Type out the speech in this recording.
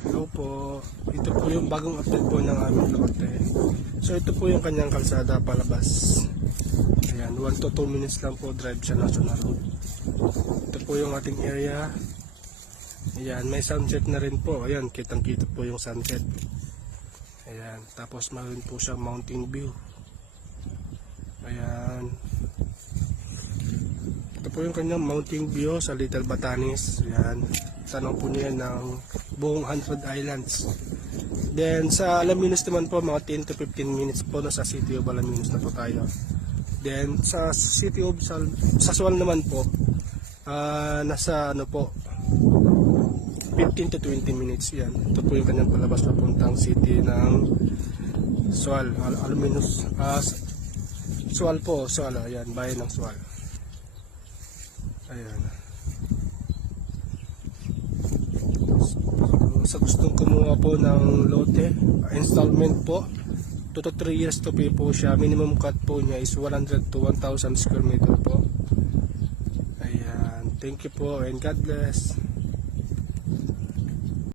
Hello po. Ito po yung bagong update po ng aming lote. So ito po yung kanyang kalsada palabas. Ayan, 1 to 2 minutes lang po drive sa National Road. Ito po yung ating area. Ayan, may sunset na rin po. Ayan, kitang kita po yung sunset. Ayan, tapos mayroon po siyang mountain view. Ayan. Ito po yung kanyang mountain view sa Little Batanes. Ayan. Tanong po niya ng buong 100 islands. Then sa Alaminos naman po, mga 10 to 15 minutes po na sa City of Alaminos na po tayo. Then sa City of Sasual naman po, nasa ano po, 15 to 20 minutes yan. Ito po yung kanyang palabas papuntang city ng Sual, Alaminos. Sual po, Sual, ayan, bayan ng Sual. Ayan. Sa gustong kumuha po ng lote, installment po, 2 to 3 years to pay po siya. Minimum cut po niya is 100 to 1,000 square meter po. Ayan, thank you po and God bless.